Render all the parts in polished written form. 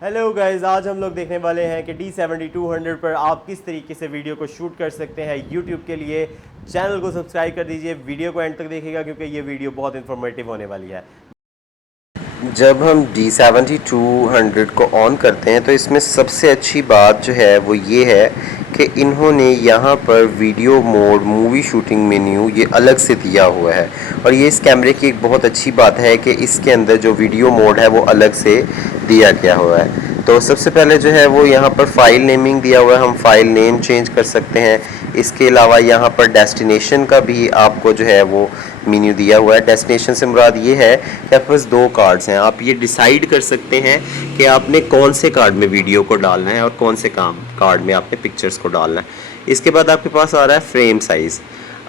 Hello guys, आज हम लोग देखने वाले हैं कि D70-200 पर आप किस तरीके से वीडियो को शूट कर सकते हैं यूट्यूब के लिए। चैनल को सब्सक्राइब कर दीजिए, वीडियो को एंड तक देखिएगा क्योंकि ये वीडियो बहुत इन्फॉर्मेटिव होने वाली है। जब हम D70-200 को ऑन करते हैं तो इसमें सबसे अच्छी बात जो है वो ये है कि इन्होंने यहाँ पर video mode, movie shooting menu ये अलग से दिया हुआ है। और ये इस कैमरे की एक बहुत अच्छी बात है कि इसके अंदर जो वीडियो मोड है वो अलग से दिया गया हुआ है। तो सबसे पहले जो है वो यहाँ पर फाइल नेमिंग दिया हुआ है, हम फाइल नेम चेंज कर सकते हैं। इसके अलावा यहाँ पर डेस्टिनेशन का भी आपको जो है वो मेन्यू दिया हुआ है। डेस्टिनेशन से मुराद ये है कि आपके पास दो कार्ड्स हैं, आप ये डिसाइड कर सकते हैं कि आपने कौन से कार्ड में वीडियो को डालना है और कौन से कार्ड में आपने पिक्चर्स को डालना है। इसके बाद आपके पास आ रहा है फ्रेम साइज़।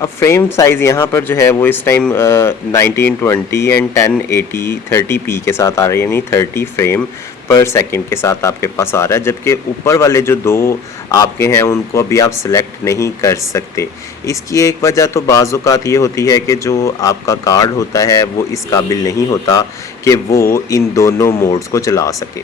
अब फ्रेम साइज़ यहाँ पर जो है वो इस टाइम 1920 एंड 1080 30p के साथ आ रहा है, यानी 30 फ्रेम पर सेकंड के साथ आपके पास आ रहा है। जबकि ऊपर वाले जो दो आपके हैं उनको अभी आप सिलेक्ट नहीं कर सकते। इसकी एक वजह तो बाज़ औक़ात ये होती है कि जो आपका कार्ड होता है वो इस काबिल नहीं होता कि वो इन दोनों मोड्स को चला सके।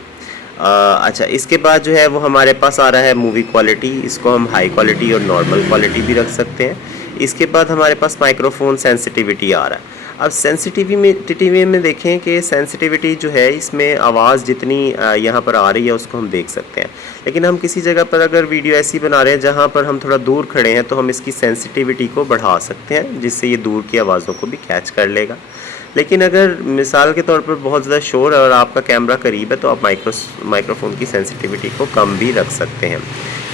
अच्छा, इसके बाद जो है वो हमारे पास आ रहा है मूवी क्वालिटी। इसको हम हाई क्वालिटी और नॉर्मल क्वालिटी भी रख सकते हैं। इसके बाद हमारे पास माइक्रोफोन सेंसिटिविटी आ रहा है। अब सेंसिटिविटी में देखें कि सेंसिटिविटी जो है इसमें आवाज़ जितनी यहाँ पर आ रही है उसको हम देख सकते हैं। लेकिन हम किसी जगह पर अगर वीडियो ऐसी बना रहे हैं जहाँ पर हम थोड़ा दूर खड़े हैं तो हम इसकी सेंसिटिविटी को बढ़ा सकते हैं, जिससे ये दूर की आवाज़ों को भी कैच कर लेगा। लेकिन अगर मिसाल के तौर पर बहुत ज़्यादा शोर है और आपका कैमरा करीब है तो आप माइक्रोफोन की सेंसिटिविटी को कम भी रख सकते हैं।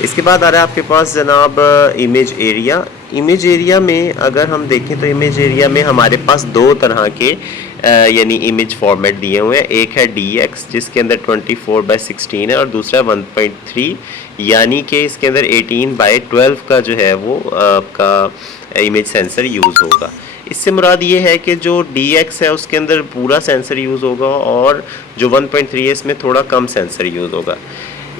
इसके बाद आ रहा है आपके पास जनाब इमेज एरिया। इमेज एरिया में अगर हम देखें तो इमेज एरिया में हमारे पास दो तरह के यानी इमेज फॉर्मेट दिए हुए हैं। एक है DX जिसके अंदर 24/16 है और दूसरा 1.3 यानी कि इसके अंदर 18/12 का जो है वो आपका इमेज सेंसर यूज़ होगा। इससे मुराद ये है कि जो DX है उसके अंदर पूरा सेंसर यूज़ होगा और जो 1.3 है इसमें थोड़ा कम सेंसर यूज़ होगा।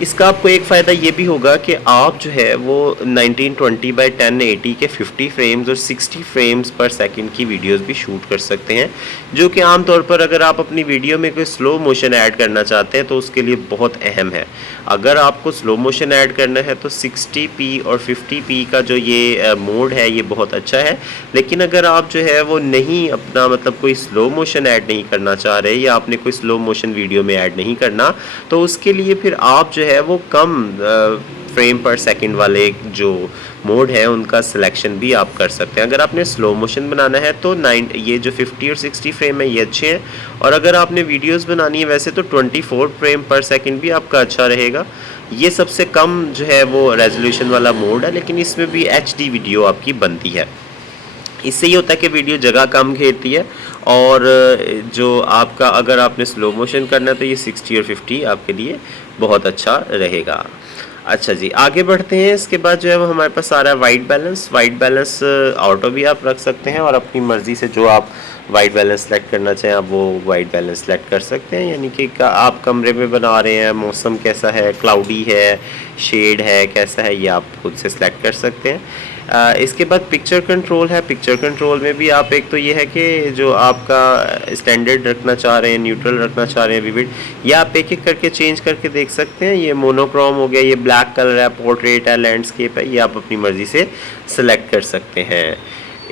इसका आपको एक फ़ायदा ये भी होगा कि आप जो है वो 1920x1080 के 50 फ्रेम्स और 60 फ्रेम्स पर सेकंड की वीडियोस भी शूट कर सकते हैं, जो कि आम तौर पर अगर आप अपनी वीडियो में कोई स्लो मोशन ऐड करना चाहते हैं तो उसके लिए बहुत अहम है। अगर आपको स्लो मोशन ऐड करना है तो 60p और 50p का जो ये मोड है ये बहुत अच्छा है। लेकिन अगर आप जो है वो नहीं अपना मतलब कोई स्लो मोशन ऐड नहीं करना चाह रहे या आपने कोई स्लो मोशन वीडियो में ऐड नहीं करना, तो उसके लिए फिर आप जो है वो कम फ्रेम पर सेकंड वाले जो मोड है उनका सिलेक्शन भी आप कर सकते हैं। अगर आपने स्लो मोशन बनाना है तो ये जो 50 और 60 फ्रेम है ये अच्छे हैं, और अगर आपने वीडियोस बनानी है वैसे तो 24 फ्रेम पर सेकंड भी आपका अच्छा रहेगा। ये सबसे कम जो है वो रेजोल्यूशन वाला मोड है, लेकिन इसमें भी HD वीडियो आपकी बनती है। इससे ये होता है कि वीडियो जगह कम घेरती है, और जो आपका अगर आपने स्लो मोशन करना है तो ये 60 और 50 आपके लिए बहुत अच्छा रहेगा। अच्छा जी, आगे बढ़ते हैं। इसके बाद जो है वो हमारे पास आ रहा है white balance. White balance auto भी आप रख सकते हैं और अपनी मर्ज़ी से जो आप वाइट बैलेंस सेलेक्ट करना चाहें आप वो वाइट बैलेंस सेलेक्ट कर सकते हैं। यानी कि आप कमरे में बना रहे हैं, मौसम कैसा है, क्लाउडी है, शेड है, कैसा है, ये आप खुद से सिलेक्ट कर सकते हैं। इसके बाद पिक्चर कंट्रोल है। पिक्चर कंट्रोल में भी आप एक तो ये है कि जो आपका स्टैंडर्ड रखना चाह रहे हैं, न्यूट्रल रखना चाह रहे हैं, विविड, या आप एक एक करके चेंज करके देख सकते हैं। ये मोनोक्रोम हो गया, ये ब्लैक कलर है, पोर्ट्रेट है, लैंडस्केप है, ये आप अपनी मर्ज़ी से सिलेक्ट कर सकते हैं।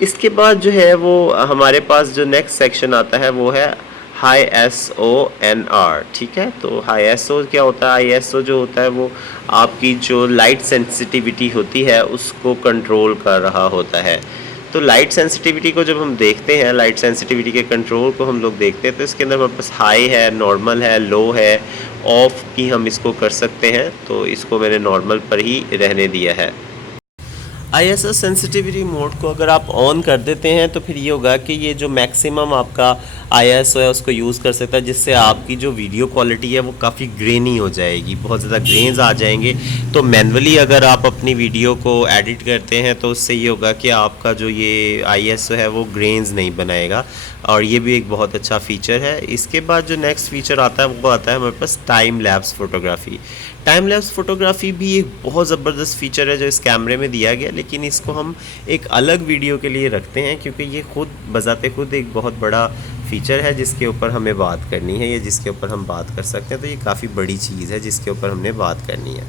इसके बाद जो है वो हमारे पास जो नेक्स्ट सेक्शन आता है वो है हाई ISO/NR। ठीक है, तो हाई ISO क्या होता है? ISO जो होता है वो आपकी जो लाइट सेंसिटिविटी होती है उसको कंट्रोल कर रहा होता है। तो लाइट सेंसिटिविटी को जब हम देखते हैं, लाइट सेंसिटिविटी के कंट्रोल को हम लोग देखते हैं तो इसके अंदर हमारे पास हाई है, नॉर्मल है, लो है, ऑफ की हम इसको कर सकते हैं। तो इसको मैंने नॉर्मल पर ही रहने दिया है। ISO सेंसिटिविटी मोड को अगर आप ऑन कर देते हैं तो फिर ये होगा कि ये जो मैक्सिमम आपका ISO है उसको यूज़ कर सकता है, जिससे आपकी जो वीडियो क्वालिटी है वो काफ़ी ग्रेनी हो जाएगी, बहुत ज़्यादा ग्रेन्स आ जाएंगे। तो मैनुअली अगर आप अपनी वीडियो को एडिट करते हैं तो उससे ये होगा कि आपका जो ये ISO है वो ग्रेन्स नहीं बनाएगा, और ये भी एक बहुत अच्छा फ़ीचर है। इसके बाद जो नेक्स्ट फ़ीचर आता है वो आता है हमारे पास time lapse photography. Time lapse photography भी एक बहुत ज़बरदस्त फ़ीचर है जो इस कैमरे में दिया गया, लेकिन इसको हम एक अलग वीडियो के लिए रखते हैं क्योंकि ये खुद बजाते खुद एक बहुत बड़ा फ़ीचर है जिसके ऊपर हमें बात करनी है, या जिसके ऊपर हम बात कर सकते हैं। तो ये काफ़ी बड़ी चीज़ है जिसके ऊपर हमने बात करनी है।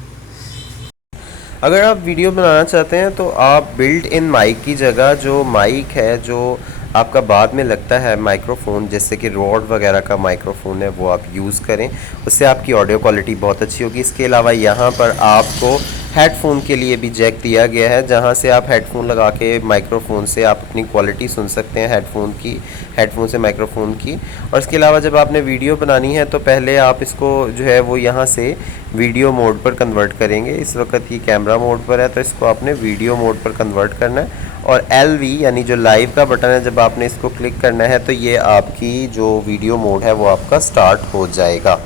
अगर आप वीडियो बनाना चाहते हैं तो आप बिल्ट इन माइक की जगह जो माइक है, जो आपका बाद में लगता है माइक्रोफोन, जैसे कि रॉड वगैरह का माइक्रोफोन है, वो आप यूज़ करें। उससे आपकी ऑडियो क्वालिटी बहुत अच्छी होगी। इसके अलावा यहाँ पर आपको हेडफोन के लिए भी जैक दिया गया है, जहाँ से आप हेडफोन लगा के माइक्रोफोन से आप अपनी क्वालिटी सुन सकते हैं हेडफोन से माइक्रोफोन की। और इसके अलावा जब आपने वीडियो बनानी है तो पहले आप इसको जो है वो यहाँ से वीडियो मोड पर कन्वर्ट करेंगे। इस वक्त ये कैमरा मोड पर है, तो इसको आपने वीडियो मोड पर कन्वर्ट करना है। और LV यानी जो लाइव का बटन है, जब आपने इसको क्लिक करना है तो ये आपकी जो वीडियो मोड है वो आपका स्टार्ट हो जाएगा।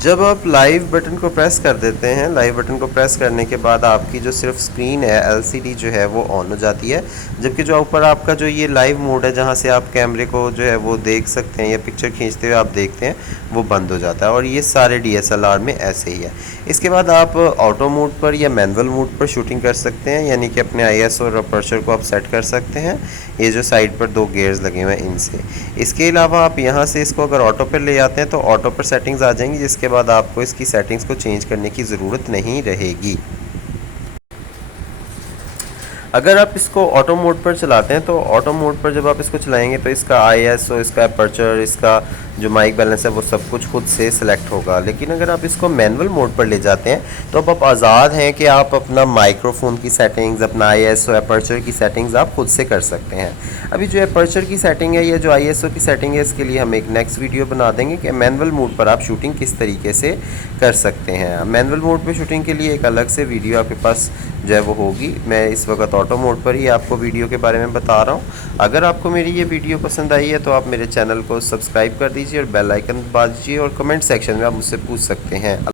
जब आप लाइव बटन को प्रेस कर देते हैं, लाइव बटन को प्रेस करने के बाद आपकी जो सिर्फ स्क्रीन है LCD जो है वो ऑन हो जाती है, जबकि जो ऊपर आपका जो ये लाइव मोड है जहाँ से आप कैमरे को जो है वो देख सकते हैं या पिक्चर खींचते हुए आप देखते हैं, वो बंद हो जाता है। और ये सारे DSLR में ऐसे ही है। इसके बाद आप ऑटो मोड पर या मैनुअल मोड पर शूटिंग कर सकते हैं, यानी कि अपने IS और अपर्चर को आप सेट कर सकते हैं, ये जो साइड पर 2 गियर्स लगे हुए हैं इनसे। इसके अलावा आप यहाँ से इसको अगर ऑटो पर ले जाते हैं तो ऑटो पर सेटिंग्स आ जाएंगी, जिसके बाद आपको इसकी सेटिंग्स को चेंज करने की ज़रूरत नहीं रहेगी। अगर आप इसको ऑटो मोड पर चलाते हैं तो ऑटो मोड पर जब आप इसको चलाएंगे तो इसका ISO, इसका अपर्चर, इसका जो माइक बैलेंस है वो सब कुछ खुद से सिलेक्ट होगा। लेकिन अगर आप इसको मैनुअल मोड पर ले जाते हैं तो अब आप आज़ाद हैं कि आप अपना माइक्रोफोन की सेटिंग्स, अपना ISO अपर्चर की सेटिंग्स आप खुद से कर सकते हैं। अभी जो अपर्चर की सेटिंग है या जो ISO की सेटिंग है, इसके लिए हम एक नेक्स्ट वीडियो बना देंगे कि मैनुअल मोड पर आप शूटिंग किस तरीके से कर सकते हैं। मैनुअल मोड पर शूटिंग के लिए एक अलग से वीडियो आपके पास जो है वो होगी। मैं इस वक्त ऑटो मोड पर ही आपको वीडियो के बारे में बता रहा हूँ। अगर आपको मेरी ये वीडियो पसंद आई है तो आप मेरे चैनल को सब्सक्राइब कर दीजिए और बेल आइकन दबा दीजिए, और कमेंट सेक्शन में आप मुझसे पूछ सकते हैं।